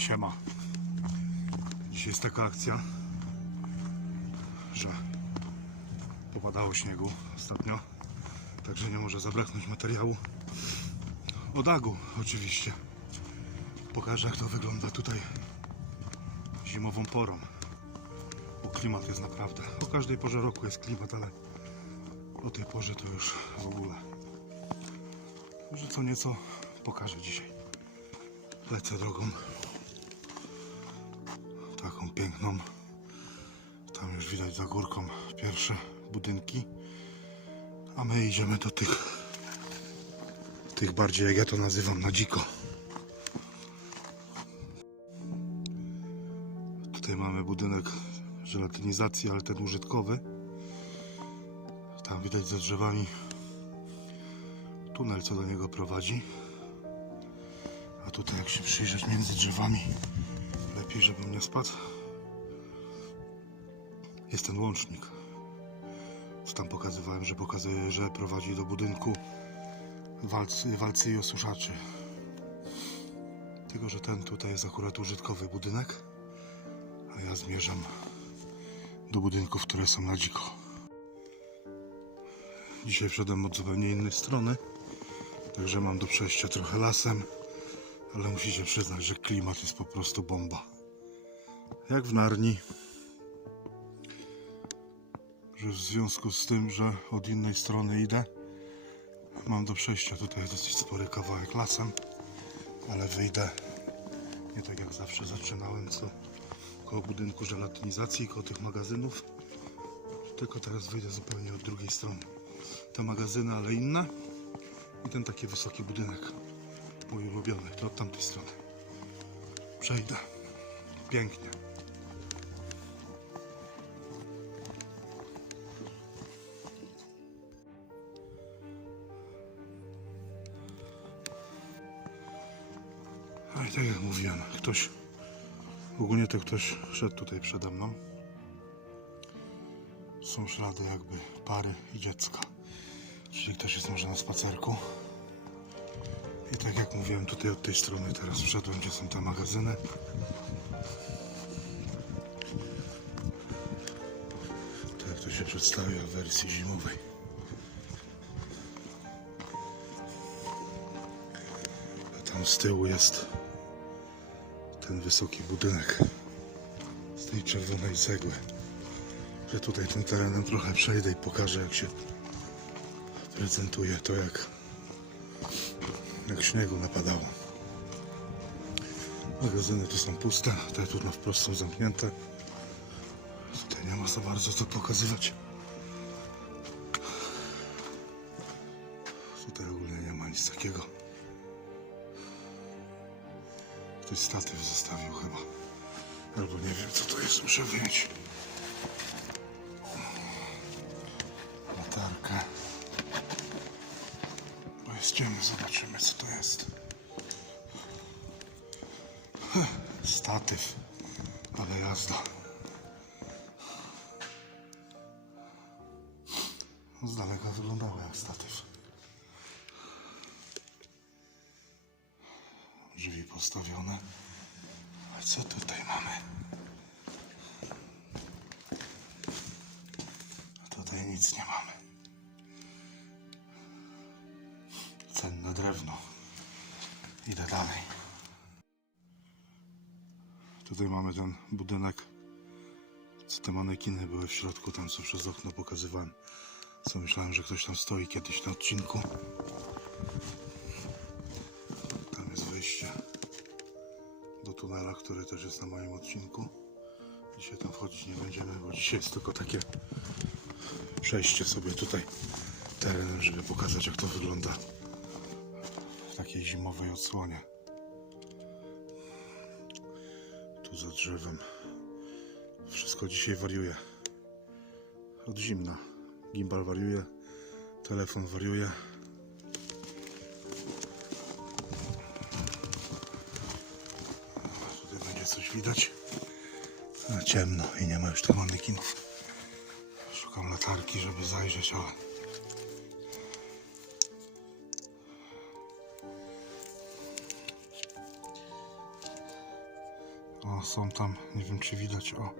Siema. Dzisiaj jest taka akcja, że popadało śniegu ostatnio, także nie może zabraknąć materiału. O dagu oczywiście. Pokażę jak to wygląda tutaj zimową porą. Bo klimat jest naprawdę. O każdej porze roku jest klimat, ale o tej porze to już w ogóle. Że co nieco pokażę dzisiaj. Lecę drogą taką piękną. Tam już widać za górką pierwsze budynki. A my idziemy do tych tych bardziej jak ja to nazywam na dziko. Tutaj mamy budynek żelatynizacji, ale ten użytkowy. Tam widać za drzewami tunel, co do niego prowadzi. A tutaj jak się przyjrzeć między drzewami, lepiej żebym nie spadł, jest ten łącznik. Co tam pokazywałem, że pokazuje, że prowadzi do budynku walcy, walcy i osuszaczy. Tylko, że ten tutaj jest akurat użytkowy budynek, a ja zmierzam do budynków, które są na dziko. Dzisiaj wszedłem od zupełnie innej strony, także mam do przejścia trochę lasem, ale musicie przyznać, że klimat jest po prostu bomba. Jak w Narni. Że w związku z tym, że od innej strony idę, mam do przejścia tutaj dosyć spory kawałek lasem, ale wyjdę nie tak jak zawsze zaczynałem, co koło budynku żelatynizacji, koło tych magazynów, tylko teraz wyjdę zupełnie od drugiej strony. Te magazyny, ale inne i ten taki wysoki budynek, mój ulubiony, to od tamtej strony. Przejdę. Pięknie. Tak jak mówiłem, ktoś, ogólnie to ktoś szedł tutaj przede mną. Są ślady jakby pary i dziecka. Czyli ktoś jest może na spacerku. I tak jak mówiłem, tutaj od tej strony teraz wszedłem, gdzie są te magazyny. Tak to się przedstawia w wersji zimowej. A tam z tyłu jest ten wysoki budynek z tej czerwonej cegły. Że tutaj tym terenem trochę przejdę i pokażę jak się prezentuje to jak jak śniegu napadało. Magazyny tu są puste, te tu na wprost są zamknięte. Tutaj nie ma za bardzo co pokazywać. Tutaj ogólnie nie ma nic takiego. Ktoś statyw zostawił chyba. Albo nie wiem co to jest, muszę wyjąć. Latarkę. Bo jest ciemno, zobaczymy co to jest. Statyw. Ale jazda. Z daleka wyglądało jak statyw. Drewno. Idę dalej. Tutaj mamy ten budynek. Co te manekiny były w środku, tam co przez okno pokazywałem. Co myślałem, że ktoś tam stoi kiedyś na odcinku. Tam jest wyjście do tunela, który też jest na moim odcinku. Dzisiaj tam wchodzić nie będziemy, bo dzisiaj jest tylko takie przejście sobie tutaj terenem, żeby pokazać jak to wygląda takiej zimowej odsłonie. Tu za drzewem. Wszystko dzisiaj wariuje. Od zimna. Gimbal wariuje, telefon wariuje. Tutaj będzie coś widać. A ciemno i nie ma już tych manekinów. Szukam latarki, żeby zajrzeć, ale Są tam, nie wiem czy widać, o.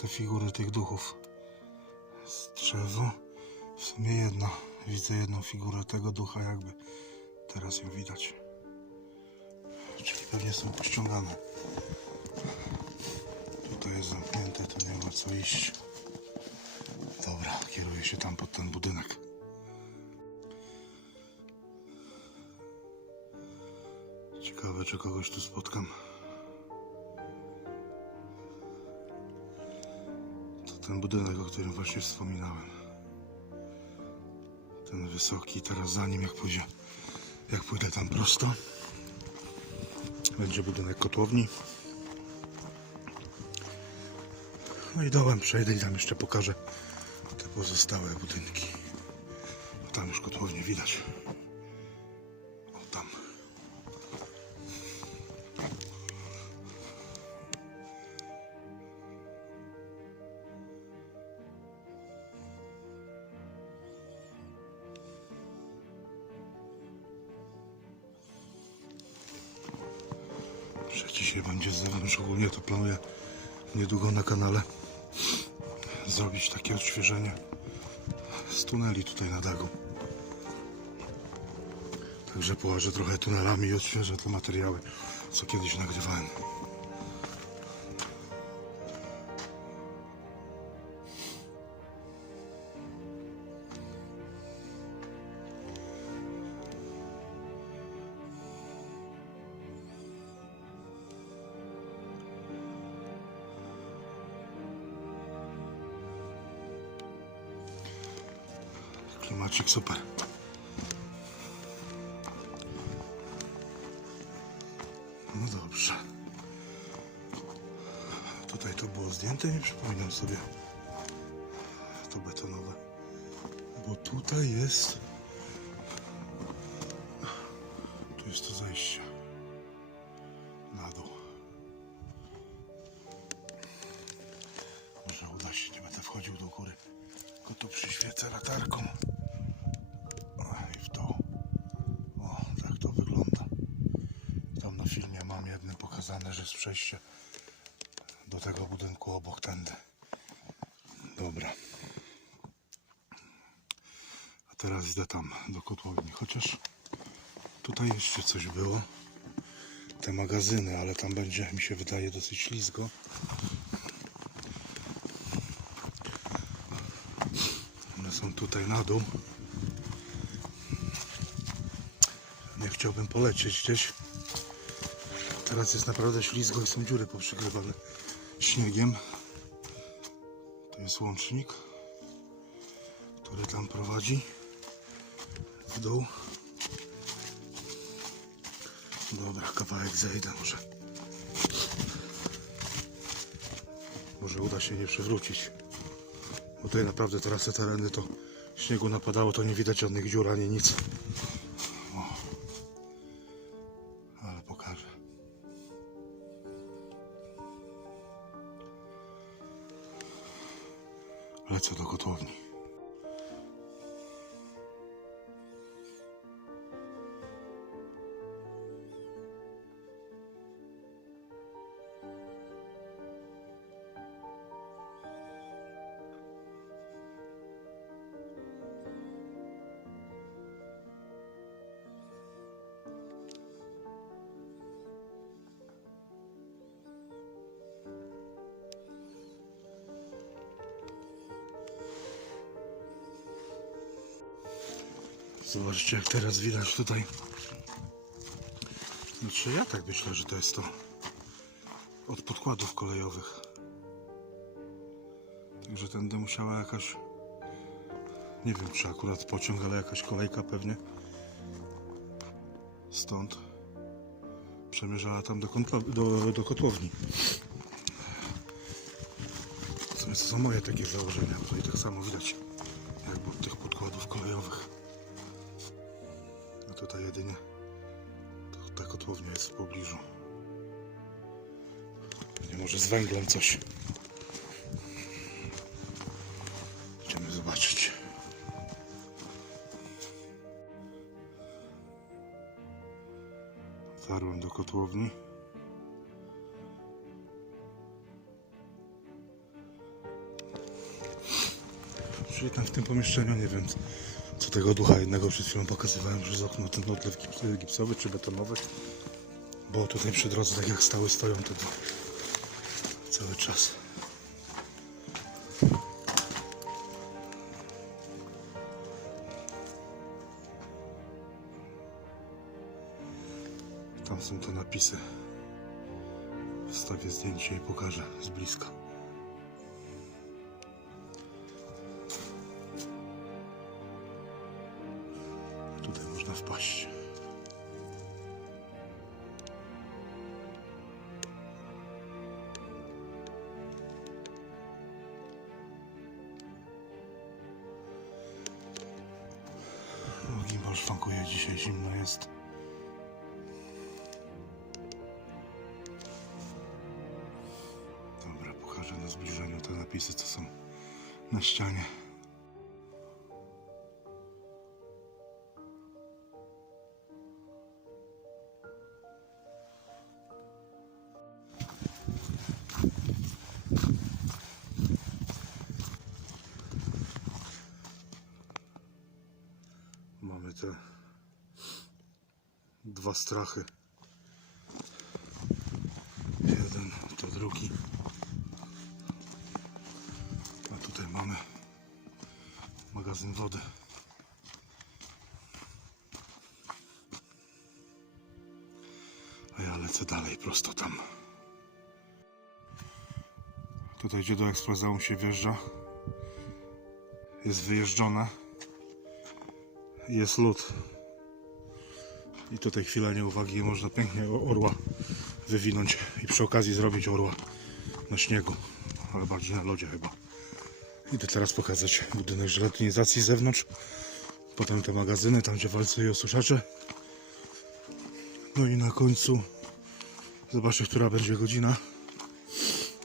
Te figury tych duchów. Z drzewa. W sumie jedna. Widzę jedną figurę tego ducha jakby. Teraz ją widać. Czyli pewnie są pościągane. Tutaj jest zamknięte, to nie ma co iść. Dobra, kieruję się tam pod ten budynek. Ciekawe, czy kogoś tu spotkam. Ten budynek, o którym właśnie wspominałem. Ten wysoki, teraz za nim, jak pójdzie, jak pójdę tam prosto, będzie budynek kotłowni. No i dołem przejdę i tam jeszcze pokażę te pozostałe budynki. Bo tam już kotłownię widać. Niedługo na kanale zrobić takie odświeżenie z tuneli tutaj na dagu. Także połażę trochę tunelami i odświeżę te materiały, co kiedyś nagrywałem. Klimacik super. No dobrze. Tutaj to było zdjęte, nie przypominam sobie. To betonowe. Bo tutaj jest... pokazane, że jest przejście do tego budynku obok tędy. Dobra. A teraz idę tam do kotłowni. Chociaż tutaj jeszcze coś było. Te magazyny, ale tam będzie, mi się wydaje, dosyć ślizgo. One są tutaj na dół. Nie chciałbym polecieć gdzieś. Teraz jest naprawdę ślizgo i są dziury poprzykrywane śniegiem. To jest łącznik, który tam prowadzi w dół. Dobra, kawałek zejdę może. Może uda się nie przewrócić. Bo tutaj naprawdę teraz te tereny to śniegu napadało, to nie widać żadnych dziur ani nic. Lecę do kotłowni. Zobaczcie jak teraz widać tutaj. Znaczy ja tak myślę, że to jest to od podkładów kolejowych. Także tędy musiała jakaś nie wiem czy akurat pociąg, ale jakaś kolejka pewnie stąd przemierzała tam do, do, do kotłowni. To są moje takie założenia. Tutaj tak samo widać jakby od tych podkładów kolejowych tutaj jedynie ta kotłownia jest w pobliżu. Nie może z węglem coś. Idziemy zobaczyć. Zarłem do kotłowni. Czyli tam w tym pomieszczeniu, nie wiem, tego ducha jednego przed chwilą pokazywałem przez okno, ten odlew gips- gipsowy czy betonowy. Bo tutaj przy drodze, tak jak stały, stoją te. Cały czas. Tam są te napisy. Wstawię zdjęcie i pokażę z bliska. Szwankuje dzisiaj, zimno jest. Dobra, pokażę na zbliżeniu te napisy, co są na ścianie. Strachy. Jeden to drugi. A tutaj mamy magazyn wody. A ja lecę dalej, prosto tam. Tutaj, gdzie do ekspresaum się wjeżdża, jest wyjeżdżone. Jest lód. I tutaj chwila nieuwagi można pięknie orła wywinąć i przy okazji zrobić orła na śniegu, ale bardziej na lodzie chyba. Idę teraz pokazać budynek żelatynizacji z zewnątrz. Potem te magazyny, tam gdzie walce i osuszacze. No i na końcu zobaczę, która będzie godzina.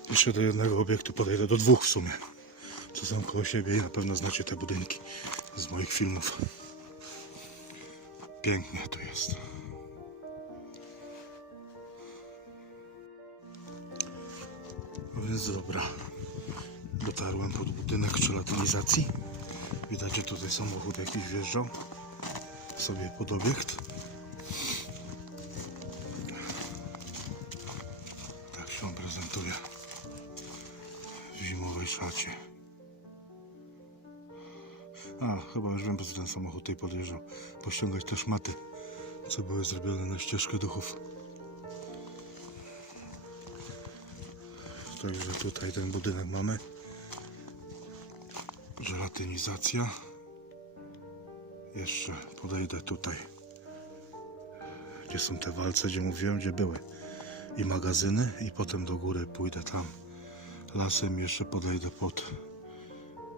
Jeszcze do jednego obiektu podejdę, do dwóch w sumie. Co są koło siebie i na pewno znacie te budynki z moich filmów. Pięknie tu jest. No więc dobra. Dotarłem pod budynek żelatynizacji. Widać, że tutaj samochód jakiś wjeżdżał sobie pod obiekt. Tak się on prezentuje w zimowej szacie. A, chyba już wiem, po co ten samochód tutaj podjeżdżał. Pościągać też maty, co były zrobione na ścieżkę duchów. Także tutaj ten budynek mamy. Żelatynizacja. Jeszcze podejdę tutaj, gdzie są te walce, gdzie mówiłem, gdzie były. I magazyny, i potem do góry pójdę tam. Lasem jeszcze podejdę pod,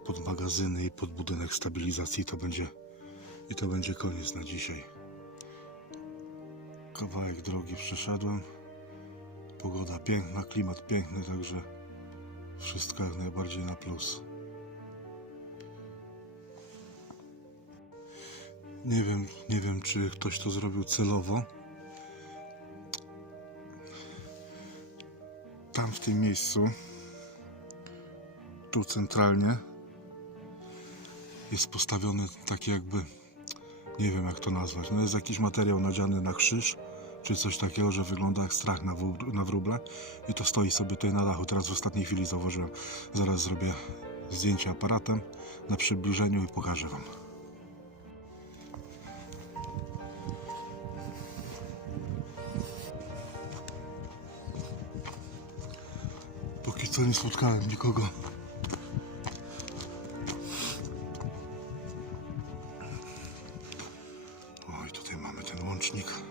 pod magazyny i pod budynek stabilizacji. To będzie, i to będzie koniec na dzisiaj. Kawałek drogi przeszedłem. Pogoda piękna, klimat piękny, także wszystko jak najbardziej na plus. Nie wiem, nie wiem czy ktoś to zrobił celowo. Tam w tym miejscu, tu centralnie, jest postawiony taki jakby, nie wiem jak to nazwać, no jest jakiś materiał nadziany na krzyż, czy coś takiego, że wygląda jak strach na, na wróble i to stoi sobie tutaj na dachu. Teraz w ostatniej chwili zauważyłem. Zaraz zrobię zdjęcie aparatem na przybliżeniu i pokażę Wam. Póki co nie spotkałem nikogo. Ten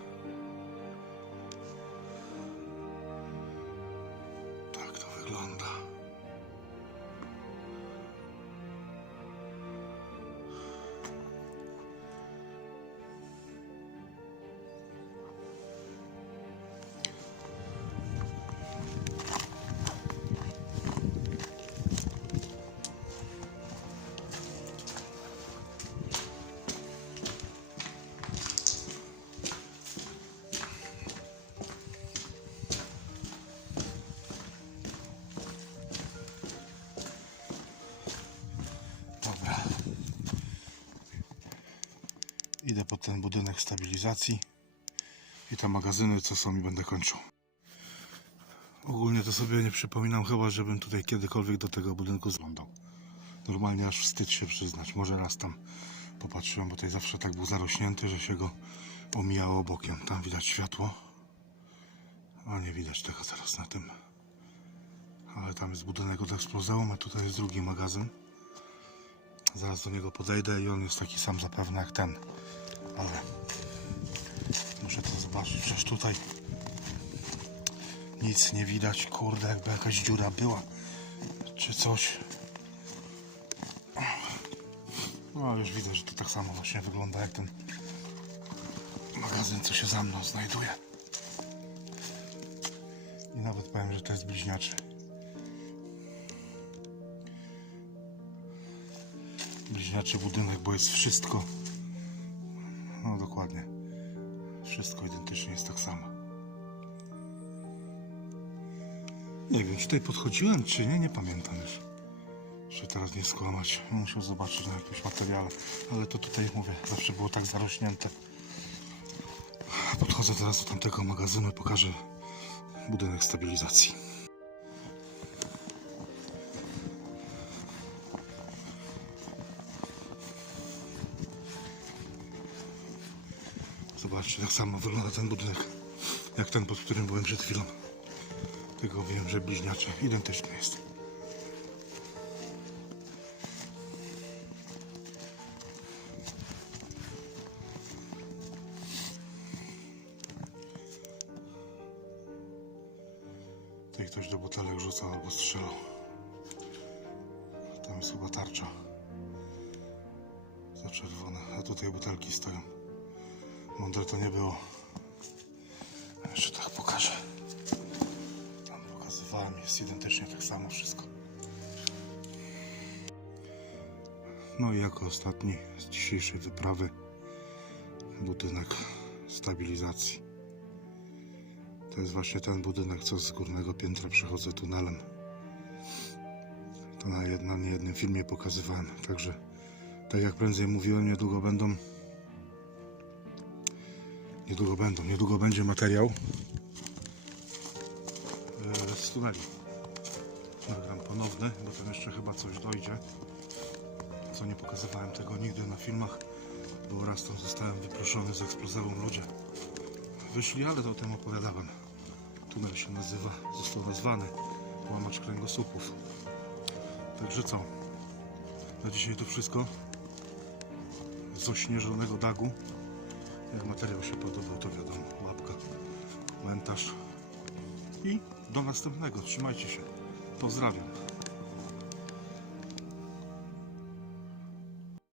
pod ten budynek stabilizacji i te magazyny, co są i będę kończył. Ogólnie to sobie nie przypominam chyba, żebym tutaj kiedykolwiek do tego budynku zglądał. Normalnie aż wstyd się przyznać. Może raz tam popatrzyłem, bo tutaj zawsze tak był zarośnięty, że się go omijało bokiem. Tam widać światło, a nie widać tego teraz na tym. Ale tam jest budynek od eksplozeum, a tutaj jest drugi magazyn. Zaraz do niego podejdę i on jest taki sam zapewne jak ten. Ale muszę to zobaczyć. Przecież tutaj nic nie widać. Kurde, jakby jakaś dziura była. Czy coś. No już widzę, że to tak samo właśnie wygląda jak ten magazyn, co się za mną znajduje. I nawet powiem, że to jest bliźniaczy. Bliźniaczy budynek, bo jest wszystko. Wszystko identycznie jest tak samo. Nie wiem, czy tutaj podchodziłem, czy nie, nie pamiętam już. Czy teraz nie skłamać. Muszę zobaczyć na jakimś materiale. Ale to tutaj mówię, zawsze było tak zarośnięte. Podchodzę teraz do tamtego magazynu i pokażę budynek stabilizacji. Zobaczcie, tak samo wygląda ten budynek, jak ten, pod którym byłem przed chwilą. Tylko wiem, że bliźniacze identyczny jest. Pokażę. Tam pokazywałem, jest identycznie tak samo wszystko. No i jako ostatni z dzisiejszej wyprawy budynek stabilizacji. To jest właśnie ten budynek, co z górnego piętra przechodzę tunelem. To na, na niejednym filmie pokazywałem. Także, tak jak prędzej mówiłem, niedługo będą. Niedługo będą, niedługo będzie materiał tuneli. Nagram ponowny, bo tam jeszcze chyba coś dojdzie. Co nie pokazywałem tego nigdy na filmach, bo raz tam zostałem wyproszony z eksplozeum ludzie. Wyszli, ale to o tym opowiadałem. Tunel się nazywa, został nazwany łamacz kręgosłupów. Także co? Na dzisiaj to wszystko. Z ośnieżonego dagu. Jak materiał się podobał, to wiadomo, łapka, komentarz. I do następnego. Trzymajcie się. Pozdrawiam.